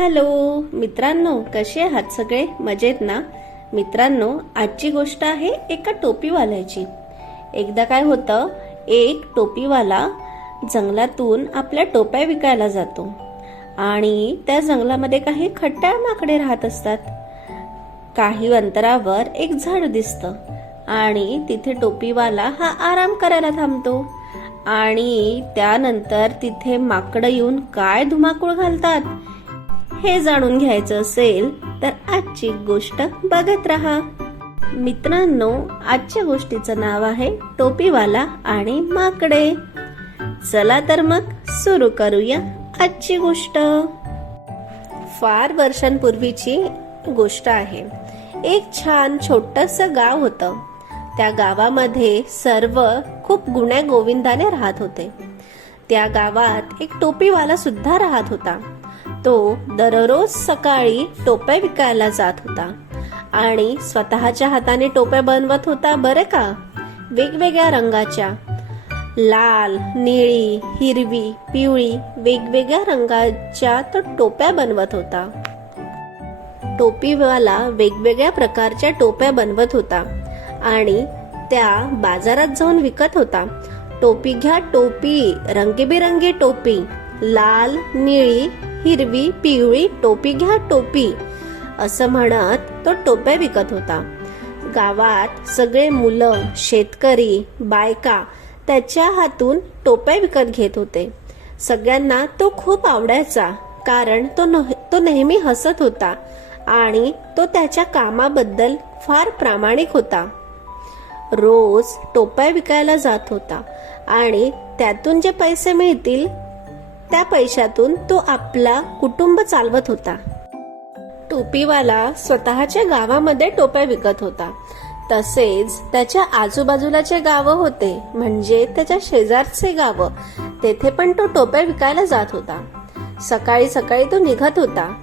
Hello. मित्रांनो कसे आहात सगळे? मजेत ना? मित्रांनो आजची गोष्ट आहे एका टोपीवाल्याची. एकदा काय होतं एक टोपीवाला जंगलातून आपल्या टोप्या विकायला जातो आणि त्या जंगलामध्ये काही खट्ट्या माकडे राहत असतात. काही अंतरावर एक झाड दिसतं आणि तिथे टोपीवाला हा आराम करायला थांबतो आणि त्यानंतर तिथे माकडं येऊन काय धुमाकूळ घालतात? हे जाणून घ्यायचं असेल तर आजची गोष्ट बघत राहा. मित्रांनो आजच्या गोष्टीचं नाव आहे टोपीवाला आणि माकडे. चला तर मग सुरू करूया आजची गोष्ट. फार वर्षांपूर्वीची गोष्ट आहे. एक छान छोटस गाव होतं. त्या गावामध्ये सर्व खूप गुण्या गोविंदाने राहत होते. त्या गावात एक टोपीवाला सुद्धा राहत होता. तो दररोज सकाळी टोप्या विकायला जात होता. आणि स्वतःच्या हाताने टोप्या बनवत होता बरे का? वेगवेगळ्या रंगाच्या. लाल निळी हिरवी पिवळी वेगवेगळ्या रंगाच्या तो टोप्या बनवत होता. टोपीवाला वेगवेगळ्या प्रकारच्या टोप्या बनवत होता आणि त्या बाजारात जाऊन विकत होता. टोपी घ्या टोपी रंगीबिरंगी टोपी लाल निळी हिरवी पिवळी टोपी घ्या टोपी. असं म्हणत तो टोप्या विकत होता. गावात सगळे मुलं शेतकरी बायका त्याच्या हातून टोप्या विकत घेत होते. सगळ्यांना तो खूप आवडायचा कारण तो तो नेहमी हसत होता आणि तो त्याच्या कामाबद्दल फार प्रामाणिक होता. रोज टोप्या विकायला जात होता आणि त्यातून जे पैसे मिळतील त्या पैशातून तो आपला कुटुंब चालवत होता. टोपीवाला स्वतःच्या गावामध्ये टोप्या विकत होता. तसेच त्याच्या आजूबाजूलाचे गावं होते म्हणजे त्याच्या शेजारचे गावं तेथे पण तो टोप्या विकायला जात होता. सकाळी सकाळी तो निघत होता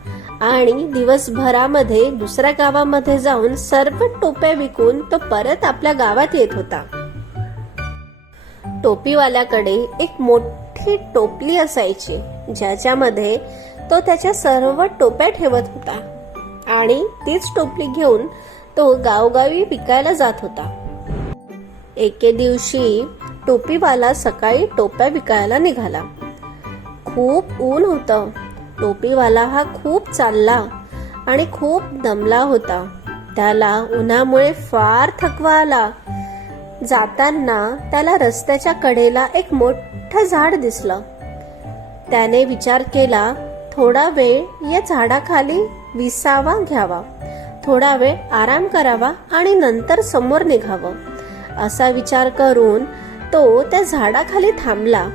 आणि दिवसभरामध्ये दुसऱ्या गावामध्ये जाऊन सर्व टोप्या विकून तो परत आपल्या गावात येत होता. टोपीवाल्याकडे एक मोठी टोपली असायची ज्याच्यामध्ये तो त्याच्या सर्व टोप्या ठेवत होता. आणि तीच टोपली घेऊन तो गावगावी विकायला जात होता. एके दिवशी टोपीवाला सकाळी टोप्या विकायला निघाला. खूप ऊन होतं. टोपीवाला हा खूप चालला आणि खूप दमला होता. त्याला उन्हामुळे फार थकवा आला. जाताना त्याला रस्त्याच्या कडेला एक मोठ मोठं झाड दिसलं. त्याने विचार केला थोडा वेळ या झाडाखाली विसावा घ्यावा. थोडा वेळ आराम करावा आणि नंतर समोर निघावं. असा विचार करून तो त्या झाडाखाली थांबला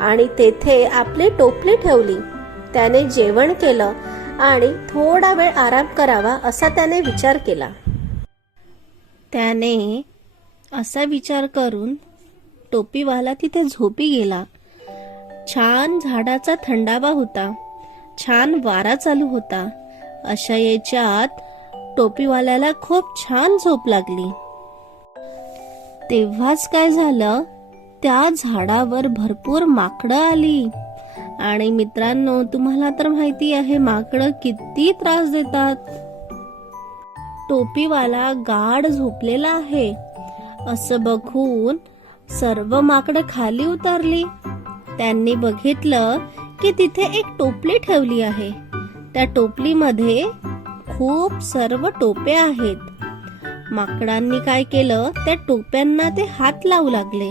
आणि तेथे आपली टोपली ठेवली. त्याने जेवण केलं आणि थोडा वेळ आराम करावा असा त्याने विचार केला. त्याने असा विचार करून टोपीवाला तिथे झोपी गेला. छान झाडाचा थंडावा होता. छान वारा चालू होता. अशा याच्यात टोपीवाल्याला खूप छान झोप लागली. तेव्हाच काय झालं? त्या झाडावर भरपूर माकडं आली. आणि मित्रांनो तुम्हाला तर माहिती आहे माकडं किती त्रास देतात. टोपीवाला गाढ झोपलेला आहे. असं बघून सर्व माकडं खाली उतरली. त्यांनी बघितलं की तिथे एक टोपली ठेवली आहे. त्या टोपलीमध्ये खूप सर्व टोपे आहेत. माकडांनी काय केलं? त्या टोप्यांना ते हात लावू लागले.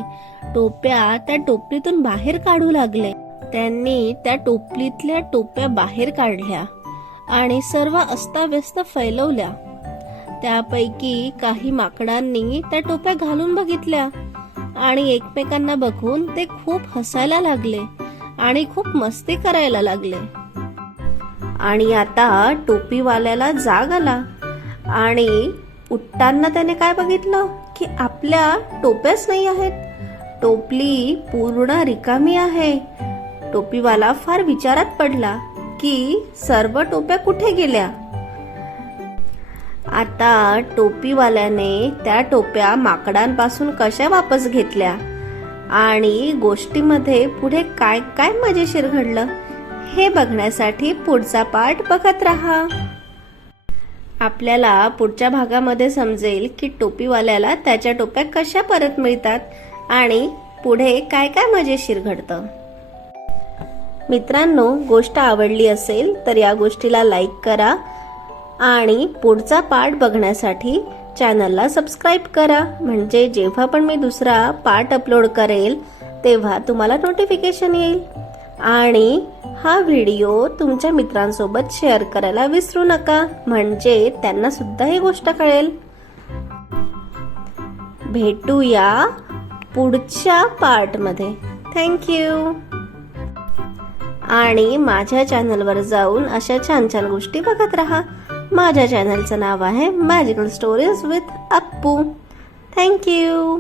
टोप्या त्या टोपलीतून बाहेर काढू लागले. त्यांनी त्या टोपलीतल्या टोप्या बाहेर काढल्या आणि सर्व अस्ताव्यस्त फैलवल्या. त्यापैकी काही माकडांनी त्या टोप्या घालून बघितल्या. आणि एकमेकांना बघून ते खूप हसायला लागले आणि खूप मस्ती करायला लागले. आणि आता टोपीवाल्याला जाग आला आणि उठताना त्याने काय बघितलं? की आपल्या टोप्याच नाही आहेत. टोपली पूर्ण रिकामी आहे. टोपीवाला फार विचारात पडला की सर्व टोप्या कुठे गेल्या? आता टोपीवाल्याने त्या टोप्या माकडांपासून कशा वापस घेतल्या? आणि गोष्टीमध्ये पुढे काय काय मजेशीर घडलं? हे बघण्यासाठी पुढचा पाठ बघत राहा. आपल्याला पुढच्या भागामध्ये समजेल की टोपीवाल्याला त्याच्या टोप्या कशा परत मिळतात आणि पुढे काय काय मजेशीर घडतं. मित्रांनो गोष्ट आवडली असेल तर या गोष्टीला लाईक करा. आणि पुढचा पाठ बघण्यासाठी चॅनलला सबस्क्राईब करा. म्हणजे जेव्हा पण मी दुसरा पाठ अपलोड करेल तेव्हा तुम्हाला नोटिफिकेशन येईल. आणि हा व्हिडिओ तुमच्या मित्रांसोबत शेअर करायला विसरू नका. म्हणजे त्यांना सुद्धा ही गोष्ट कळेल. भेटूया पुढच्या पार्टमध्ये थँक्यू आणि माझ्या चॅनलवर जाऊन अशा छान छान गोष्टी बघत राहा. माझ्या चॅनलचं नाव आहे magical stories with Appu thank you